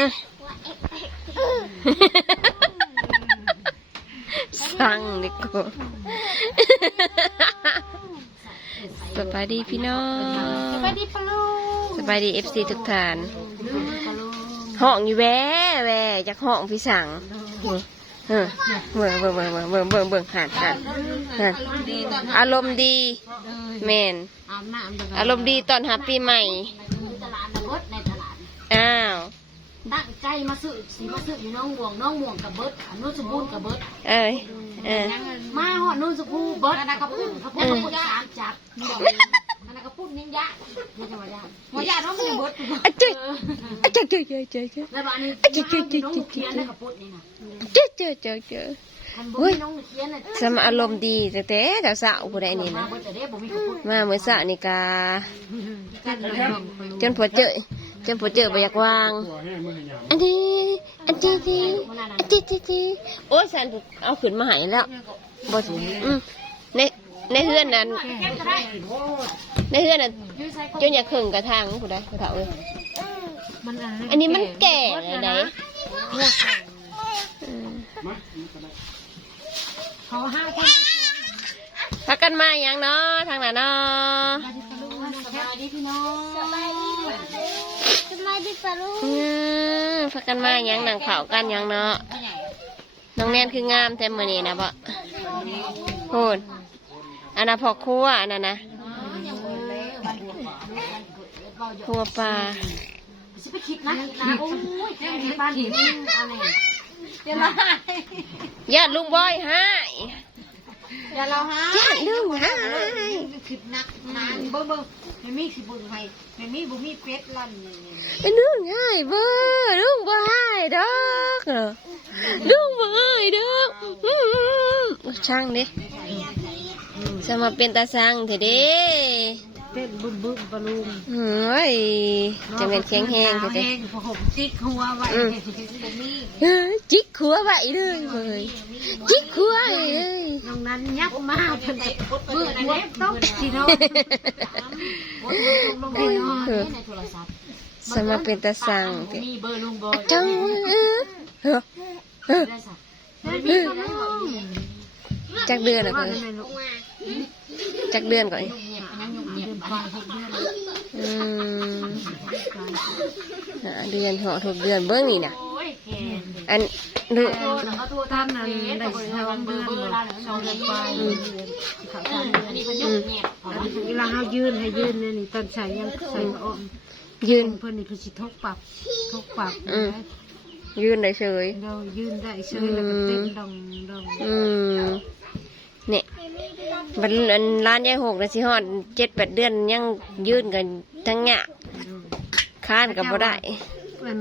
อะสั่งดิโกสบายดีพี่น้องสบายดีปะลูกสบายดีเอฟซีทุกท่านห้องอยู่แว่แว่จากห้องพี่สั่งเออเบิ่งเบิ่งเบิ่งเบิ่งเบิ่งเบิ่งเบิ่งหันหันหันอารมณ์ดีแมนอาบน้ำเลยอารมณ์ดีตอนหาปีใหม่ตลาดนะเบิดในตลาดอ้าว ตั้งใจมาซื้อสีมาซื้ออยู่น้องม่วงน้องม่วงกับเบิดอันนู้นสมบูรณ์กับเบิดเอ้ยเออมาหอดนู้นสมบูรณ์เบิดอันนั้นกระปุ้นกระปุ้นกระปุ้นสามจับอันนั้นกระปุ้นยังยากยังจะมายากมายากน้องม่วงเบิดอะเจ๊อะเจ๊เจ๊เจ๊เจ๊เจ๊แล้วบ้านนี้น้องเขียนในกระปุ้นนี่นะเจ๊เจ๊เจ๊เจ๊คันบุ้ยน้องเขียนน่ะสมอารมณ์ดีแต่แต่เจ้าสาวผู้ใดนี่มานะเบิดแต่เด้บ่มีกระปุ้นมาเมื่อสาวนี่กากันเลยจนผัวเจอ จนผัวเจอไปอยากวาง อันนี้อันนี้ดีอันนี้ดีดีโอ้ยสันเอาขึ้นมาใหายแล้วบดอืมในในเฮือนนั้นในเฮือนนั้นจนอยากขึงกระทางผู้ใดกระเถาเลยมันอันนี้มันแก่เลยไหนอืมเขาห้าคนพักกันมาอย่างเนาะทางไหนเนาะสบายดีพี่น้องสบายดีสบายดีปะลูกอืมพักกันมาอย่างหนังเผากันอย่างเนาะ น้องแนนคืองามแท้มือนี้นะบ่โหดอันน่ะพอครัวอันนั้นนะครัวปลาสิไปคิดนะนะโอ้ยแค่นี้บ้านหินอะไรเดี๋ยวเราหายญาติลุงบอยให้ เดี๋ยวเราหายญาติลุงให้คิดนักนะเบิ่งเบิ่งไม่มีสิบุญให้ไม่มีบุมีเป็ดลั่นนี่ไอ้ลุงให้เบ้อลุงบ่ให้ดอกเหรอลุงบ่ให้ดอกอืมช่างดิจะมาเป็นตาสังเถอะเด้ เป็ดบึ้มบึ้มปลาลุงเฮ้ยจะเป็นแข็งแห้งเถอะเด้แห้งพอผมจิกหัวไว้บุมีเอ้ยจิกขัวไว้เลยเว้ยจิกขัวไว้เลยตรงนั้นยับมาจนบึ้มหัวต้องสิโนลงไปนอนในโทรศัพท์สมาเป็นตาสังเถอะมีเบอร์ลุงบอยจังเออเฮ้อเฮ้อได้สักมีก็ลุงจักเดือนอะก่อนจักเดือนก่อน เงียบยังยุ่งเงียบไปหกเดือนอืมหาเดือนเหาะทุกเดือนเบิ้งนี่นะโอ้ยแกอันดูเขาตัวตามนั้นได้สองเบอร์เบอร์ละสองเดือนไปอันนี้เขายุ่งเงียบเวลาเฮายืนให้ยืนเนี่ยนี่ตอนใส่ยังใส่อ้อมยืนเพิ่นนี่คือสิทกปรับทกปรับอืมยืนได้เฉยเรายืนได้เฉยแล้วก็เต้นดองดองอืมเนี่ย บันอันร้านยายหกนะสิฮอดเจ็ดแปดเดือนยังยืนกันทั้งเงี้ยค้านกับบ่ได้มัน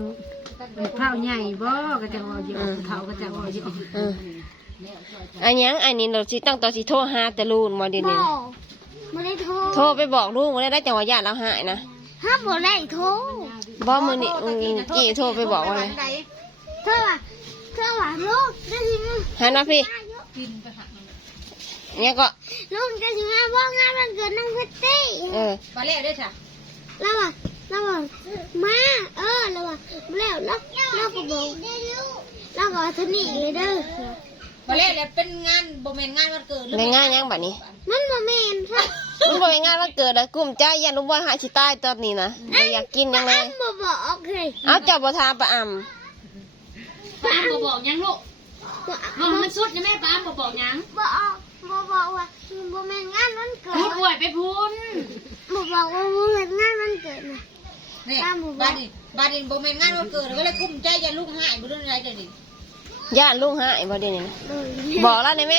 มันเท้าใหญ่บ่ก็จะว่าอยู่เท้าก็จะว่าอยู่อืมอันยังอันนี้เราสิต้องต่อสิโทรหาแต่ลูนมาเดี๋ยวบนี้อกไม่ได้โทรโทรไปบอกลูกมาได้ได้จังหวะญาติเราหายนะห้ามบอกได้โทรบ่มือนี่อืมจีโทรไปบอกว่าไงเธอว่าเธอว่าลูกได้ยินไหมหันมาพี่ เนี่ยก็ลูกได้ยินไหมว่างานวันเกิดน้องเพชรตี้เออมาเล่ได้จ้ะแล้วว่าแล้วว่ามาเออแล้วว่าแล้วแล้วแล้วก็บอกแล้วก็ทนี่เลยเด้อมาเล่เนี่ยเป็นงานโบเมนงานวันเกิดหรือในงานยังบัดนี้ มันมาแมนใช่มันบ่เป็นงานวันเกิดอะกลุ่มใจยันลุงบอยหาชิตายตอนนี้นะบ่อยากกินยังไงอันมาบอกเลยเอาเจ้าบ่ทามปะอ่ป้าบบอกยังลูกบอกห้องมันสุดนะแม่ป้าบบอกยังบอกบอก บอกว่าบ่แม่นงานวันเกิพูดดป่วยไปพูนบอกบอกว่าบ่แม่นงานวันเกิดนะ นี่ตามหมู่บ้าบ้าน นนี้บ้านนี้โบเมนงานวันเกิดก็เลยกุ้มใจจะลูกหายบุรุษอะไรกันดิำย่านลุงหายบ่เดี๋ยวนี้นะเออบอกแล้วได้ไหม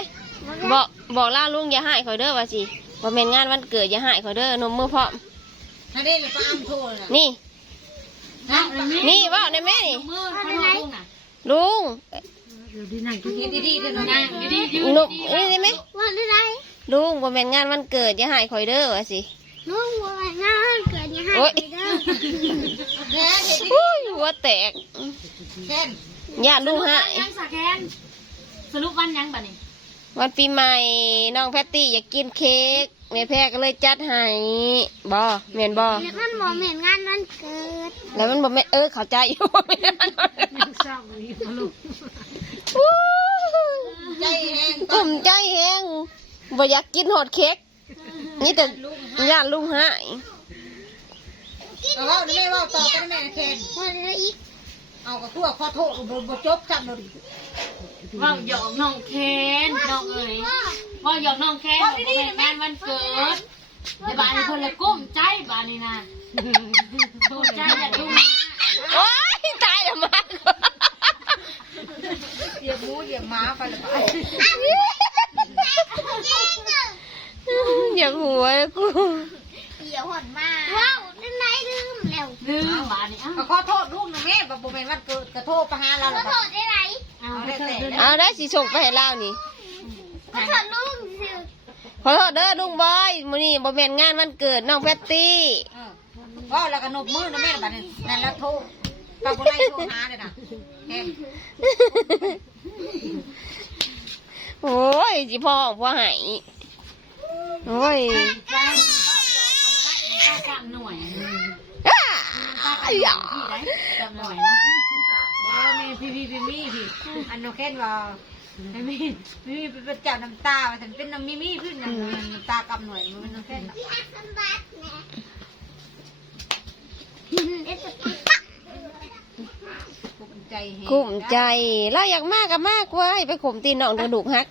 บอกบอกล่าลุงอย่าหายเขาเด้อว่าสิบ่แม่นงานวันเกิดอย่าหายเขาเด้อนมมือพร้อมถ้าได้เลยป้าอ้ำโทรนะนี่นะนี่ว่าได้ไหมนี่ มือเขาโทรลูกน่ะลุง อยู่ที่นั่นยืนดีๆเถอะนะยืนดีๆยืนลุงนี่ได้ไหมว่าได้ไรลุงบ่แม่นงานวันเกิดอย่าหายเขาเด้อว่าสิลูกบ่แม่นงานวันเกิดอย่าให้โอ๊ยไปเด้อแค่เห็นอุ้ยหัวแตกแค่ย่านลุงหายยังสาแคนสรุปวันยังบ้านี้ วันปีใหม่น้องแพตตี้อยากกินเค้กแม่แพรก็เลยจัดให้บอเมียนบอแล้วมันบอกเหม็นงานวันเกิด แล้วมันบอกแม่นเออเข้าใจอยู่ว่าแม่นมันยังเศร้าอยู่ลูกวู้ใจแห้งกลุ่มใจแห้งบ่อยากกินหอดเค้กนี่แต่ญาติลุงหายเอาว่าแม่ว่าต่อกันแม่เคนพอแล้วอีกเอากระทั่วขอโทษบ่บ่จบจำเลย ว่าหยอกน้องแคนน้องเอ๋ยว่าหยอกน้องแคนบอกว่าแม่งานวันเกิดแต่บ้านนี้เพิ่นละก้มใจบ้านนี้นะโทษใจอย่าทุ่มนะโอ้ยตายแล้วมากเหยียบหมูเหยียบหม้าไปเลยไปอย่าหัวกูเดี๋ยวหดมาว้าวนั่นไหนลืมแล้วลืมบ้านนี้เอ้าก็ขอโทษลูกนะแม่บ่บ่แม่นวันเกิดกระโทษไปหาเราขแล้อวโทษได้ไหน เอาเอาไปได้เถแต่อะเอาได้สิส่งไปให้เล่านี่ขอโทษลุงสิขอโทษเด้อลุงบอยมื้อนี้บ่แม่นงานวันเกิดน้องแพตตี้เออว่าแล้วก็นบมือนะแม่บัดนี้นั่นแล้วโทรป้าบ่ไล่โทรหาเลยนะแห้งโอ้ยสิพ่อของพ่อใหายโอ้ยใจป้าจำหน่วยอ้าอย่า แม่พี่พี่พี่มี่พี่อันโนเคนว่าไอ้มี่มี่เป็นเจ้าน้ำตาว่าฉันเป็นน้ำมีมี่พี่น้ำน้ำตากำหน่วยมันเป็นโนเคนน่ะภูมิใจแฮงกุ้มใจเราอยากมากก็มากกว่าให้ไปข่มตีนน้องกระดูกหัก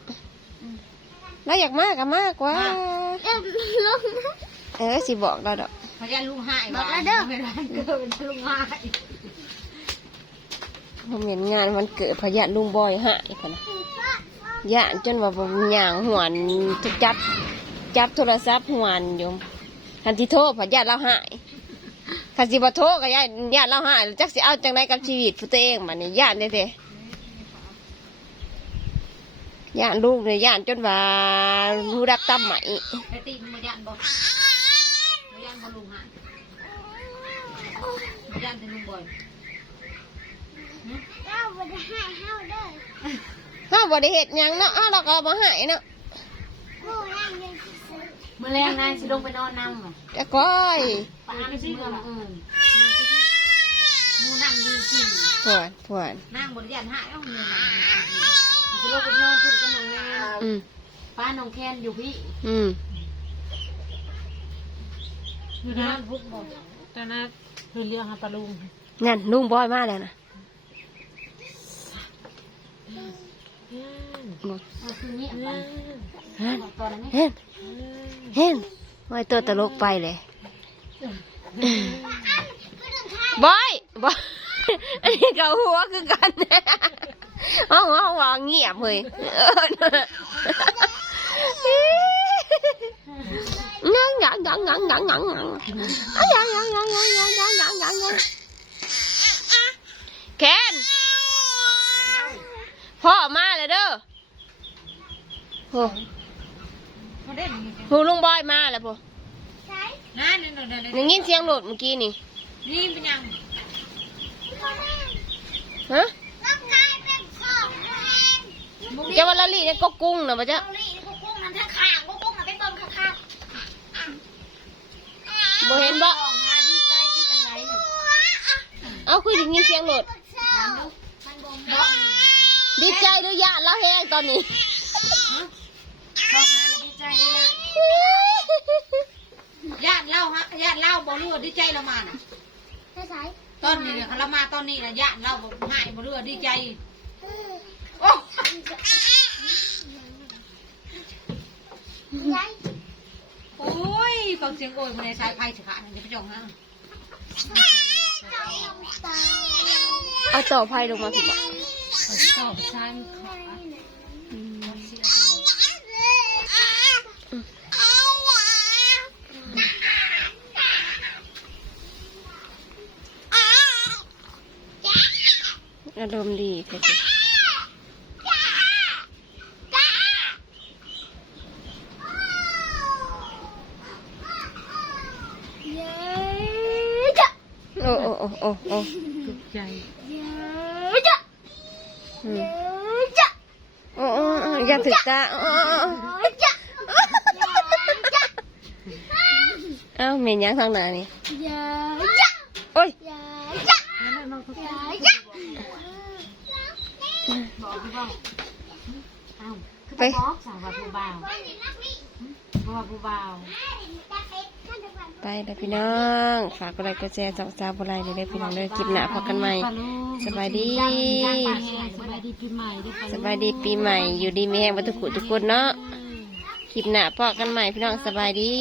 เราอยากมากก็มากกว่าเอ็มลุงเออสิบอกเราดอกพยานลุงหายบอกแล้วเด้อไม่ได้เกินลุงหาย ผมเห็นงานวันเกิดพะยะลุงบอยหายพนะยะจนว่าผมย่างหวนจะจับจับโทรศัพท์หวนอยู่ทันทีโทรพะยะเราหายคันสิบ่โทรก็ยะยะเราหายจักสิเอาจังไดกับชีวิตตัวเองบัดนี้ยะเด้เด้ย่านลูกเลยย่านจนว่ารู้ดับตั้มไหมไปตีมายานบอกมานบอลุงหายมานแต่ลุงบอย เราบ่ได้ให้เฮาเด้อเฮาบ่ได้เฮ็ดหยังเนาะเฮาเราก็บ่หายเนาะผู้นั่งยังซื้อเมื่อแรงนายสิลงไปนอนนั่งอะแต่ก้อยป้าไม่สิเมื่อมาเอิญมูนั่งดูสิพวนพวนนั่งบนยานหายเอ้าเงินมาสิลงไปนอนพุ่นกันน้องแม่อืมป้าน้องแคนอยู่พี่อืมอยู่นะพุกบอกตอนนั้นคือเรื่องหาปลาลุงนั่นลุงบอยมาแล้วนะบอก เอาคืนนี้ไปเห็นตอนนั้นเห็นเห็นไว้ตัวตลกไปเลยบอยบอยอันนี้กับหัวคือกันห้องห้องวางเงียบเลยเออยังยังยังยังยังยังยังยังยังยังยังยังยังยังยังยังแคน พ่อมาเลยเด้อโหดูลุงบอยมาแล้วพ่อนั่นนั่นนั่นนั่นนูยินเสียงโหลดเมื่อกี้นี่นี่เป็นยังฮะเจ้าวันละลี่เนี่ยก็กุ้งนะปะจ๊ะบ่เห็นบ่เอาคุยถึงยินเสียงโหลด ดีใจหรือยะแล้วแห้งตอนนี้ออกมาดีใจเลยนะญาติเล่าฮะญาติเล่าบ่รู้ว่าดีใจเรามาน่ะใช้ใช้ตอนนี้เนี่ยเขาเรามาตอนนี้นะญาติเล่าบ่หายบ่รู้ว่าดีใจโอ้ใช้โอ้ยฟังเสียงโอยมันในสายไฟสิขาดนี่ไปจ่องฮะเอาต่อไพ่ลงมาสิบ่ ชอบใช่ขาอารมณ์ดีค่ะสิเย้จ้ะโอ้โอ้โอ้โอ้โอ้ตกใจ เย้จ้ะ อืมเย้จ้ะโอ้โอ้โอ้อย่าถึกตาอ้อเอ้าเมนยังทางหน้านี่อย่าโอ้ยอย่าอย่าอย่าบอกพี่บ้างอ้าวคือไปบอกสาวว่าผู้บ่าวเพราะว่าผู้บ่าว ไปเลยพี่น้อง ฝากกดไลค์กดแชร์จับจ้าบุไรเลยพี่น้องเลยคลิปหน้าพบกันใหม่สบายดี สบายดีปีใหม่สบายดีปีใหม่ อยู่ดีมีแห้งบัตุกุทุกคนเนาะคลิปหน้าพบกันใหม่พี่น้องสบายดี